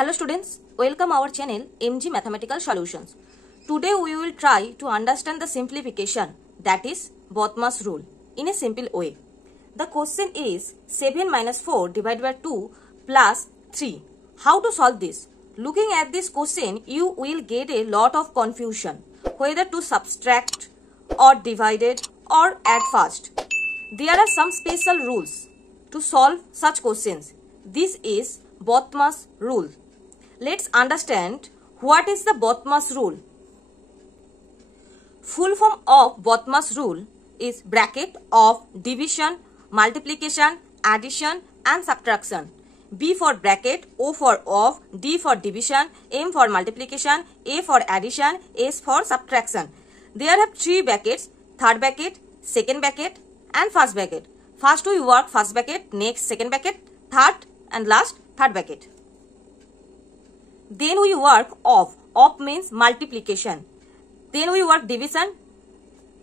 Hello students, welcome our channel MG Mathematical Solutions. Today we will try to understand the simplification, that is Bodmas rule, in a simple way. The question is 7 minus 4 divided by 2 plus 3. How to solve this? Looking at this question, you will get a lot of confusion whether to subtract or divide it or add first. There are some special rules to solve such questions. This is Bodmas rule. Let's understand what is the Bodmas rule. Full form of Bodmas rule is bracket of division, multiplication, addition and subtraction. B for bracket, O for of, D for division, M for multiplication, A for addition, S for subtraction. There are 3 brackets, third bracket, second bracket and first bracket. First we work first bracket, next second bracket, third and last third bracket. Then we work of. Of means multiplication. Then we work division,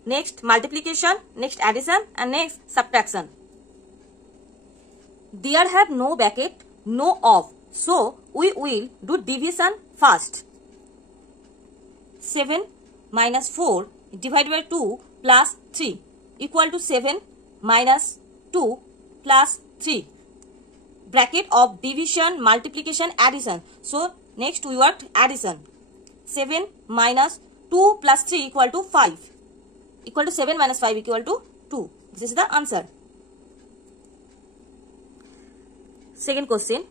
next multiplication, next addition and next subtraction. There have no bracket, no of. So we will do division first. 7 minus 4 divided by 2 plus 3 equal to 7 minus 2 plus 3. Bracket of division, multiplication, addition. So next we work addition. 7 minus 2 plus 3 equal to 5. Equal to 7 minus 5 equal to 2. This is the answer. Second question.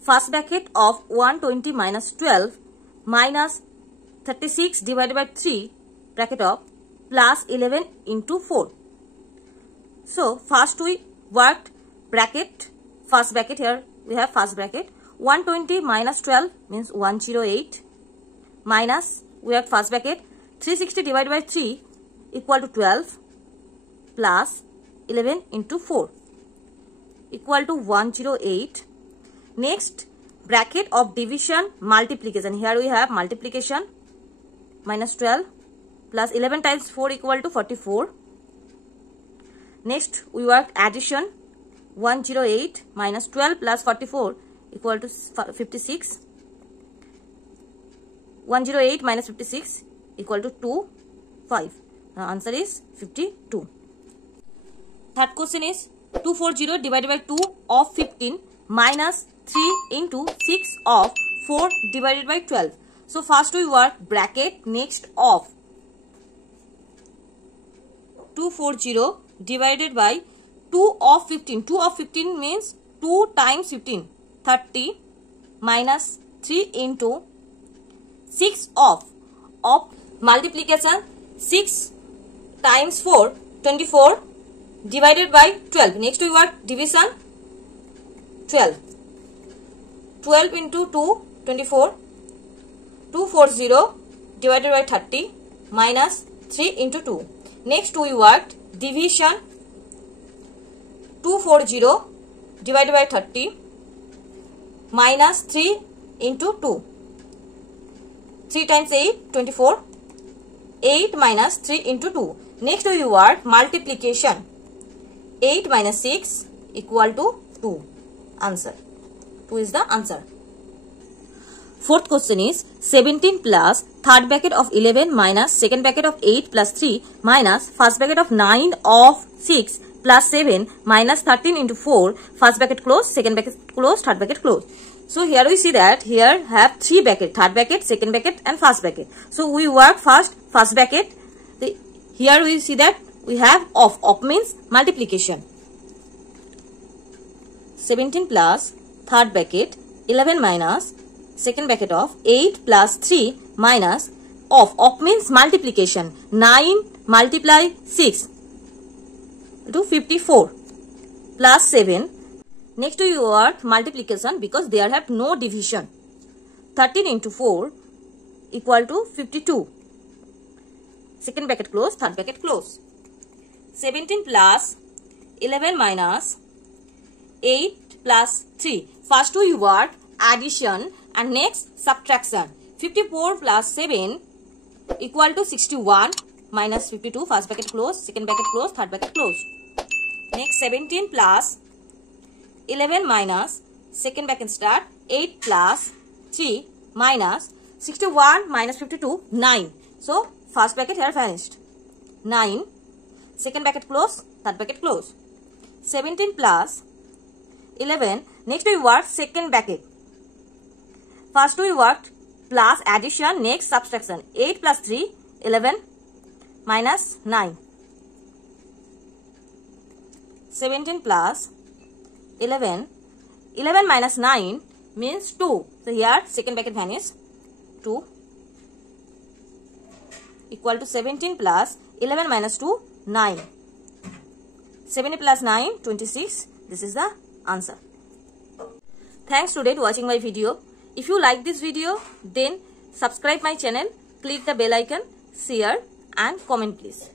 First bracket of 120 minus 12 minus 36 divided by 3 bracket of plus 11 into 4. So first we worked bracket, first bracket, here we have first bracket. 120 minus 12 means 108 minus, we have first bracket, 360 divided by 3 equal to 12 plus 11 into 4 equal to 108. Next bracket of division, multiplication. Here we have multiplication, minus 12 plus 11 times 4 equal to 44. Next we work addition, 108 minus 12 plus 44 equal to 56. 108 minus 56 equal to 2, 5. The answer is 52. Third question is 240 divided by 2 of 15 minus 3 into 6 of 4 divided by 12. So first we work bracket, next of. 240 divided by 2 of 15. 2 of 15 means 2 times 15. 30 minus 3 into 6 of multiplication, 6 times 4, 24 divided by 12. Next we work division, 12. 12 into 2, 24. 240 divided by 30 minus 3 into 2. Next we worked division, 240 divided by 30 minus 3 into 2. 3 times 8, 24. 8 minus 3 into 2. Next we work multiplication. 8 minus 6 equal to 2. Answer. 2 is the answer. Fourth question is 17 plus third bracket of 11 minus second bracket of 8 plus 3 minus first bracket of 9 of 6 plus 7 minus 13 into 4. First bracket close, second bracket close, third bracket close. So here we see that here have 3 bracket, third bracket, second bracket and first bracket. So we work first bracket. Here we see that we have of. Of means multiplication. 17 plus third bracket 11 minus second bracket of 8 plus 3 minus of. Of means multiplication. 9 multiply 6 to 54 plus 7. Next we work multiplication because there have no division. 13 into 4 equal to 52. Second bracket close, third bracket close. 17 plus 11 minus 8 plus 3. First we work addition and next subtraction. 54 plus 7 equal to 61 minus 52. First bracket close, second bracket close, third bracket close. Next 17 plus 11 minus second bracket start 8 plus 3 minus 61 minus 52, 9. So, first bracket here vanished. 9, second bracket close, third bracket close. 17 plus 11, next we work second bracket. First we worked plus addition, next subtraction. 8 plus 3, 11 minus 9. 17 plus 11, 11 minus 9 means 2. So here second bracket vanishes. 2 equal to 17 plus 11 minus 2, 9. 17 plus 9, 26. This is the answer. Thanks today to watching my video. If you like this video, then subscribe my channel, click the bell icon, share and comment please.